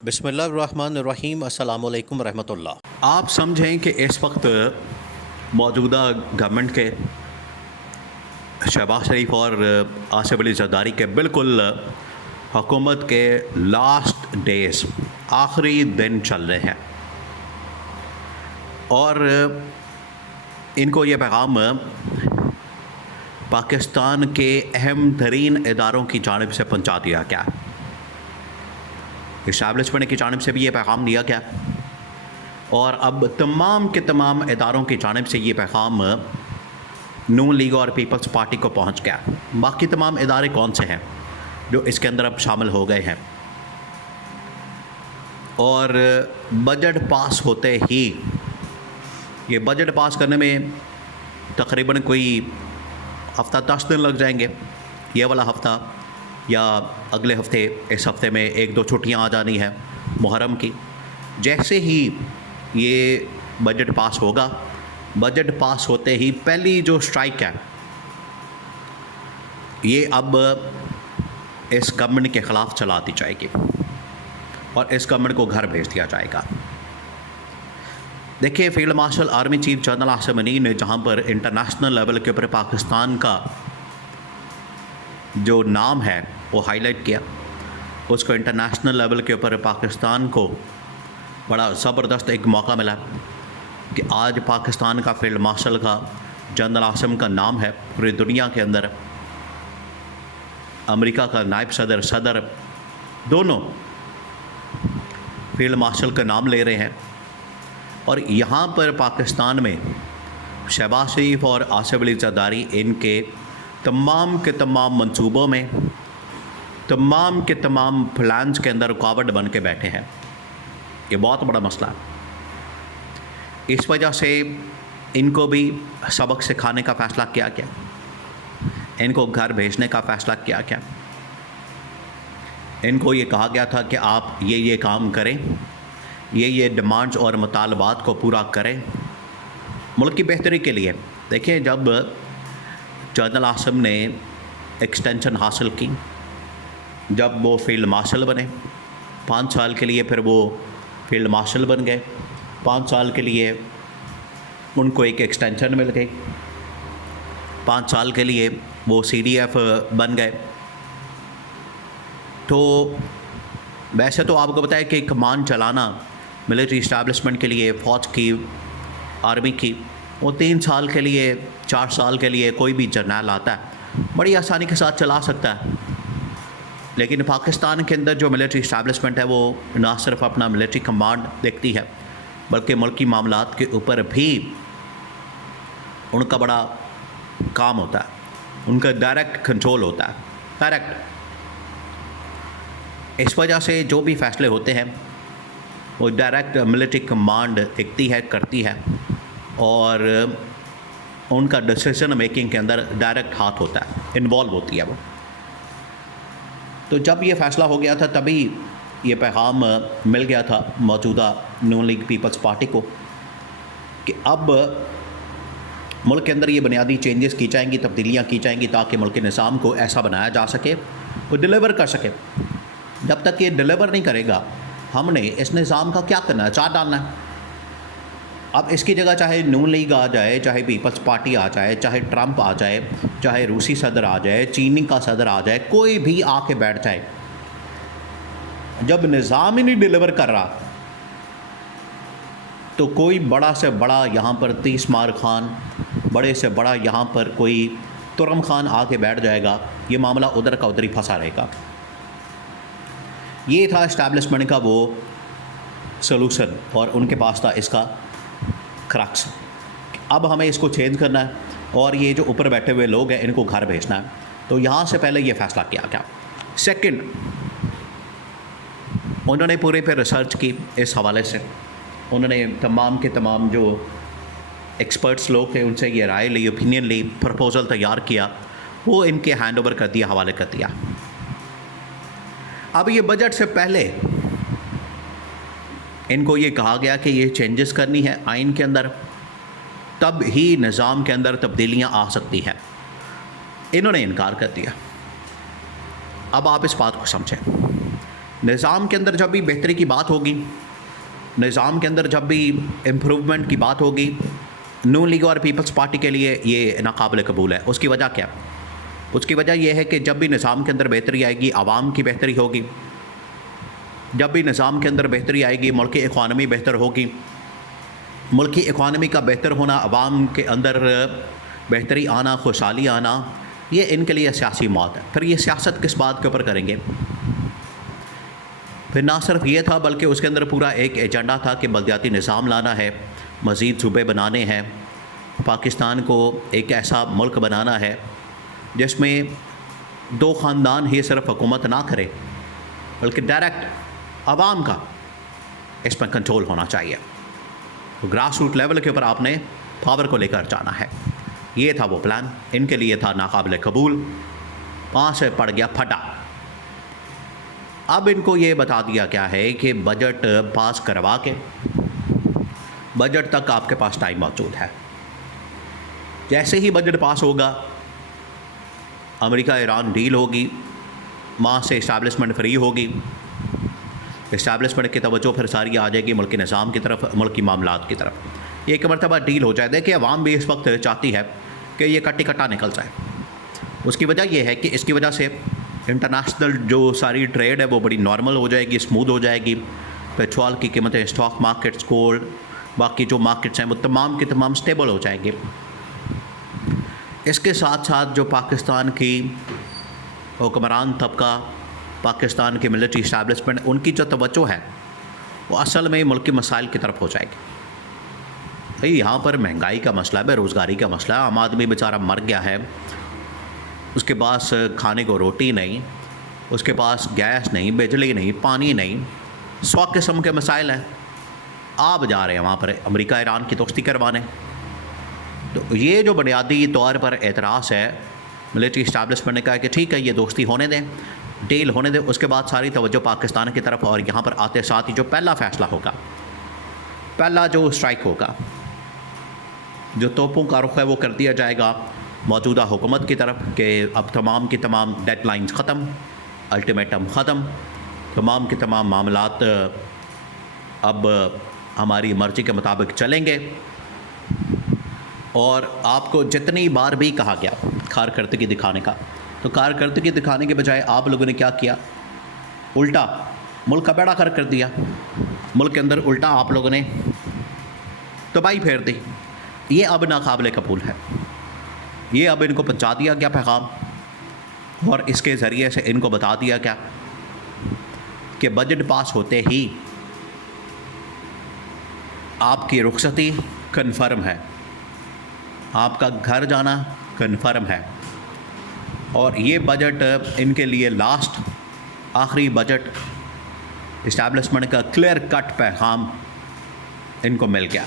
बिस्मिल्लाहिर्रहमानिर्रहीम अस्सलाम वालेकुम रहमतुल्लाह। आप समझें कि इस वक्त मौजूदा गवर्नमेंट के शहबाज शरीफ और आसिफ अली जरदारी के बिल्कुल हुकूमत के लास्ट डेज़, आखिरी दिन चल रहे हैं और इनको ये पैगाम पाकिस्तान के अहम तरीन इदारों की जानिब से पहुँचा दिया गया। इस्टेब्लिशमेंट की जानिब से भी ये पैगाम दिया गया और अब तमाम के तमाम इदारों की जानिब से ये पैगाम नून लीग और पीपल्स पार्टी को पहुंच गया। बाकी तमाम इदारे कौन से हैं जो इसके अंदर अब शामिल हो गए हैं? और बजट पास होते ही, ये बजट पास करने में तकरीबन कोई हफ़्ता 10 दिन लग जाएंगे, ये वाला हफ़्ता या अगले हफ्ते, इस हफ्ते में 1-2 छुट्टियां आ जानी है मुहर्रम की। जैसे ही ये बजट पास होगा, बजट पास होते ही पहली जो स्ट्राइक है ये अब इस गवर्नमेंट के ख़िलाफ़ चला दी जाएगी और इस गवर्नमेंट को घर भेज दिया जाएगा। देखिए, field marshal army chief general Asim Munir ने जहाँ पर इंटरनेशनल लेवल के ऊपर पाकिस्तान का जो नाम है वो हाईलाइट किया, उसको इंटरनेशनल लेवल के ऊपर पाकिस्तान को बड़ा ज़बरदस्त एक मौका मिला कि आज पाकिस्तान का फील्ड मार्शल का जनरल आसिम का नाम है पूरी दुनिया के अंदर। अमेरिका का नायब सदर दोनों फील्ड मार्शल का नाम ले रहे हैं और यहाँ पर पाकिस्तान में शहबाज शरीफ और आसिफ अली जरदारी इनके तमाम के तमाम मंसूबों में, तमाम के तमाम प्लान्स के अंदर रुकावट बन के बैठे हैं। ये बहुत बड़ा मसला है। इस वजह से इनको भी सबक सिखाने का फ़ैसला किया गया, इनको घर भेजने का फ़ैसला किया गया। इनको ये कहा गया था कि आप ये काम करें, ये डिमांड्स और मुतालबात को पूरा करें मुल्क की बेहतरी के लिए। देखिए, जब जनरल आसिम ने एक्सटेंशन हासिल की, जब वो फील्ड मार्शल बने 5 साल के लिए, फिर वो फील्ड मार्शल बन गए, 5 साल के लिए उनको एक एक्सटेंशन मिल गई, 5 साल के लिए वो CDF बन गए। तो वैसे तो आपको पता है कि कमान चलाना मिलिट्री इस्टेब्लिशमेंट के लिए, फ़ौज की, आर्मी की, वो 3 साल के लिए, 4 साल के लिए कोई भी जर्नल आता है बड़ी आसानी के साथ चला सकता है। लेकिन पाकिस्तान के अंदर जो मिलिट्री इस्टेब्लिशमेंट है वो ना सिर्फ अपना मिलिट्री कमांड देखती है बल्कि मुल्की मामलात के ऊपर भी उनका बड़ा काम होता है, उनका डायरेक्ट कंट्रोल होता है, डायरेक्ट। इस वजह से जो भी फ़ैसले होते हैं वो डायरेक्ट मिलिट्री कमांड देखती है, करती है और उनका डिसीजन मेकिंग के अंदर डायरेक्ट हाथ होता है, इन्वॉल्व होती है वो। तो जब ये फ़ैसला हो गया था तभी ये पैगाम मिल गया था मौजूदा नून लीग पीपल्स पार्टी को कि अब मुल्क के अंदर ये बुनियादी चेंजेस की जाएंगी, तब्दीलियाँ की जाएंगी ताकि मुल्क के निज़ाम को ऐसा बनाया जा सके, वो डिलीवर कर सके। जब तक ये डिलीवर नहीं करेगा, हमने इस निज़ाम का क्या करना है, चाट डालना है। अब इसकी जगह चाहे नून लीग आ जाए, चाहे पीपल्स पार्टी आ जाए, चाहे ट्रंप आ जाए, चाहे रूसी सदर आ जाए, चीनी का सदर आ जाए, कोई भी आके बैठ जाए, जब निज़ाम ही नहीं डिलीवर कर रहा तो कोई बड़ा से बड़ा यहाँ पर तीसमार खान, बड़े से बड़ा यहाँ पर कोई तुरम खान आके बैठ जाएगा, ये मामला उधर का उधर ही फंसा रहेगा। ये था इस्टेब्लिशमेंट का वो सलूशन और उनके पास था इसका क्रक्स। अब हमें इसको चेंज करना है और ये जो ऊपर बैठे हुए लोग हैं इनको घर भेजना है। तो यहाँ से पहले ये फ़ैसला किया गया। सेकंड, उन्होंने पूरे पे रिसर्च की इस हवाले से, उन्होंने तमाम के तमाम जो एक्सपर्ट्स लोग थे उनसे ये राय ली, ओपिनियन ली, प्रपोज़ल तैयार किया, वो इनके हैंड ओवर कर दिया, हवाले कर दिया। अब ये बजट से पहले इनको ये कहा गया कि ये चेंजेस करनी है आइन के अंदर, तब ही निज़ाम के अंदर तब्दीलियाँ आ सकती हैं। इन्होंने इनकार कर दिया। अब आप इस बात को समझें, निज़ाम के अंदर जब भी बेहतरी की बात होगी, निज़ाम के अंदर जब भी इम्प्रूवमेंट की बात होगी, नून लीग और पीपल्स पार्टी के लिए ये नाकाबिल कबूल है। उसकी वजह क्या? उसकी वजह यह है कि जब भी निज़ाम के अंदर बेहतरी आएगी, आवाम की बेहतरी होगी। जब भी निज़ाम के अंदर बेहतरी आएगी, मुल्क की इकॉनमी बेहतर होगी। मुल्क की इकॉनमी का बेहतर होना, आवाम के अंदर बेहतरी आना, खुशहाली आना, ये इनके लिए सियासी मौत है। फिर ये सियासत किस बात के ऊपर करेंगे? फिर ना सिर्फ ये था, बल्कि उसके अंदर पूरा एक एजेंडा था कि बलदियाती निज़ाम लाना है, मज़ीद सूबे बनाने हैं, पाकिस्तान को एक ऐसा मुल्क बनाना है जिसमें दो ख़ानदान ही सिर्फ हुकूमत ना करे, बल्कि डायरेक्ट आवाम का इसमें कंट्रोल होना चाहिए। तो ग्रास रूट लेवल के ऊपर आपने पावर को लेकर जाना है। ये था वो प्लान, इनके लिए था नाकाबिल कबूल। 5 से पड़ गया फटा। अब इनको ये बता दिया क्या है कि बजट पास करवा के बजट तक आपके पास टाइम मौजूद है। जैसे ही बजट पास होगा, अमेरिका ईरान डील होगी, वहाँ से इस्टेब्लिशमेंट फ्री होगी। इस्टेब्लिशमेंट की तवज्जो फिर सारी आ जाएगी मुल्क के निज़ाम की तरफ, मुल्क की मामलात की तरफ। एक मरतबा डील हो जाए। देखिए, अवाम भी इस वक्त चाहती है कि ये कट्टी कट्टा निकल जाए। उसकी वजह यह है कि इसकी वजह से इंटरनेशनल जो सारी ट्रेड है वो बड़ी नॉर्मल हो जाएगी, स्मूथ हो जाएगी। पेट्रोल की कीमतें, स्टॉक मार्केट्स, गोल्ड, बाकी जो मार्केट्स हैं वो तमाम की तमाम स्टेबल हो जाएंगे। इसके साथ साथ जो पाकिस्तान की हुक्मरान तबका, पाकिस्तान की मिलिट्री इस्टेब्लिशमेंट, उनकी जो तवज्जो है वो असल में मुल्क के मसाइल की तरफ हो जाएगी। भाई, यहाँ पर महंगाई का मसला है, बेरोज़गारी का मसला है। आम आदमी बेचारा मर गया है, उसके पास खाने को रोटी नहीं, उसके पास गैस नहीं, बिजली नहीं, पानी नहीं, 100 किस्म के मसाइल हैं। आप जा रहे हैं वहाँ पर अमेरिका ईरान की दोस्ती करवाने। तो ये जो बुनियादी तौर पर एतराज़ है, मिलिट्री इस्टेब्लिशमेंट ने कहा कि ठीक है, ये दोस्ती होने दें, डील होने दें। उसके बाद सारी तवज्जो पाकिस्तान की तरफ। और यहाँ पर आते साथ ही जो पहला फ़ैसला होगा, पहला जो स्ट्राइक होगा, जो तोपों का रुख है वो कर दिया जाएगा मौजूदा हुकूमत की तरफ कि अब तमाम की तमाम डेडलाइंस ख़त्म, अल्टीमेटम ख़त्म, तमाम के तमाम मामलात अब हमारी मर्ज़ी के मुताबिक चलेंगे। और आपको जितनी बार भी कहा गया कारकर्दगी दिखाने का, तो कारकर्दगी दिखाने के बजाय आप लोगों ने क्या किया? उल्टा मुल्क का बेड़ा कर दिया। मुल्क के अंदर उल्टा आप लोगों ने तबाही फेर दी। ये अब नाकाबिल कबूल है। ये अब इनको पहुंचा दिया गया पैगाम, और इसके ज़रिए से इनको बता दिया गया कि बजट पास होते ही आपकी रुखसती कन्फर्म है, आपका घर जाना कन्फर्म है। और ये बजट इनके लिए लास्ट आखिरी बजट, इस्टेब्लिशमेंट का क्लियर कट पैगाम इनको मिल गया।